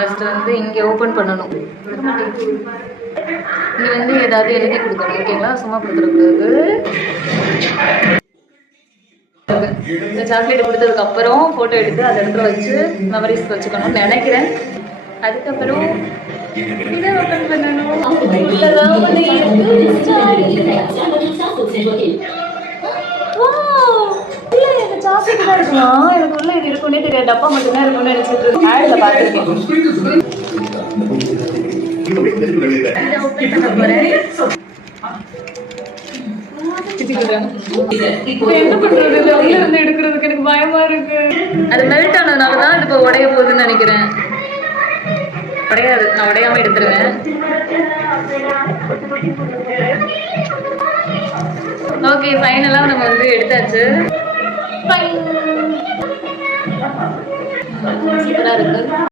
First வந்து இங்கே open பண்ணணும். இங்கே வந்து ஏதாவது எழுதி கொடுக்கணும். ஓகேங்களா, சும்மா கொடுத்துருக்குறது. இந்த சாக்லேட் கொடுத்ததுக்கு அப்புறம் ஃபோட்டோ எடுத்து அந்த இடத்துல வச்சு மெமரிஸ் வச்சுக்கணும்னு நினைக்கிறேன். அதுக்கப்புறம் இதை ஓப்பன் பண்ணணும். உள்ளதான் வந்து சாக்லேட் தான் இருக்குமா? எனக்கு உள்ள இது இருக்குன்னே தெரியாது. டப்பா மட்டும்தான் இருக்கும்னு நினைச்சிட்டு இருக்கேன். ஆட்ல பார்த்துருக்கேன். இதை ஓப்பன் பண்ண போறேன். என்ன பண்றது? உள்ள இருந்து எடுக்கிறதுக்கு எனக்கு பயமா இருக்கு. அது மெல்ட் ஆனதுனாலதான் இது இப்போ உடைய போகுதுன்னு நினைக்கிறேன். உடையாது, நான் உடையாம எடுத்துருவேன். ஓகே, ஃபைனலா நம்ம வந்து எடுத்தாச்சு. சூப்பரா இருக்கு.